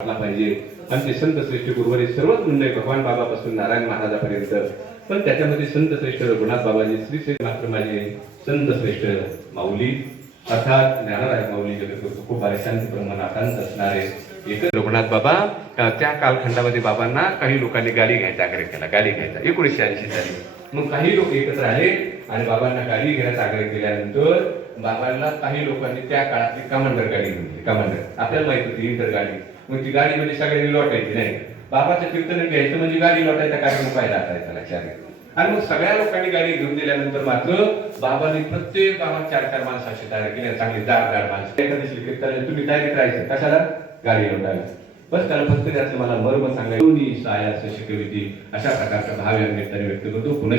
वाटला पाहिजे. ते संत श्रेष्ठ गुरुवारी सर्वच मंडळी भगवान बाबापासून नारायण महाराजापर्यंत. पण त्याच्यामध्ये संत श्रेष्ठ रघुनाथ बाबाजी श्री श्री मात्र माझे संत श्रेष्ठ माऊली अर्थात ज्ञानराय माऊली जगद्गुरु खूप शांती ब्रह्मनाथांत असणारे एक रघुनाथ बाबा. त्या कालखंडामध्ये बाबांना काही लोकांनी गाडी घ्यायचा आग्रह केला. गाडी घ्यायचा. एकोणीसशे ऐंशी साली. मग काही लोक एकत्र आले आणि बाबांना गाडी घेण्याचा आग्रह केल्यानंतर बाबांना काही लोकांनी त्या काळातली कमांडर गाडी घेतली कमांडर. आपल्याला माहीत होती इंटर गाडी. मग ती गाडी म्हणजे सगळ्यांनी लोटायची नाही बाबाचं कीर्तन घ्यायचं म्हणजे गाडी लोटायचा कार्यक्रम पाहिला असायचा लक्षात आणि मग सगळ्या लोकांनी गाडी घेऊन दिल्यानंतर मात्र बाबांनी प्रत्येक गावात चार चार माणसं अशी तयार केल्या चांगली दार दार माणसं. एखादी कीर्तन तुम्ही डायरेक्ट राहायचं कशाला? गाडी लोटायला. बस त्याला फक्त त्याचं मला मर्म सांगायचं. दोन्ही साया असं शिकविती अशा प्रकारचा भाव या निमित्ताने व्यक्त करतो. पुन्हा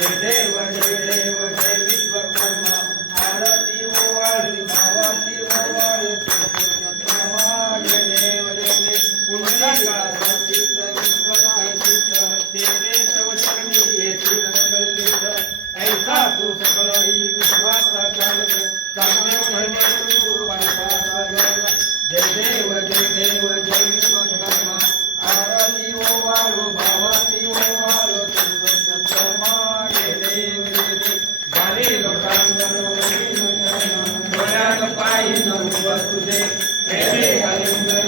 जय देव जय देव जय विश्वकर्मा आरती ओवाळी भावाची ओवाळे तुझ जय देव जय देव पुंडलिकासचित विश्वनायित तेरे तव चरणी येती ऐसा तू विश्वासा चालक चांगले डोळ्यात पायी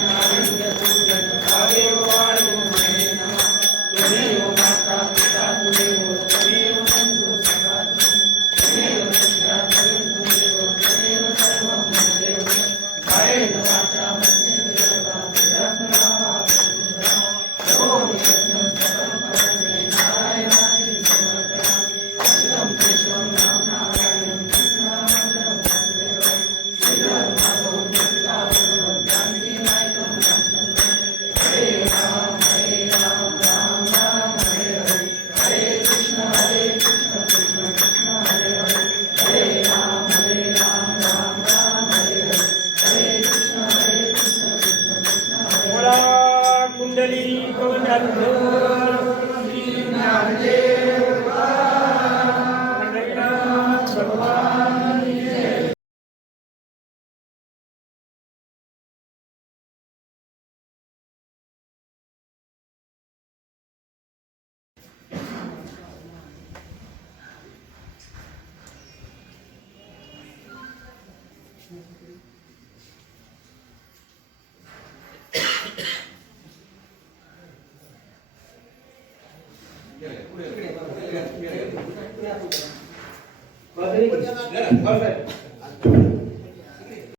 Perfect.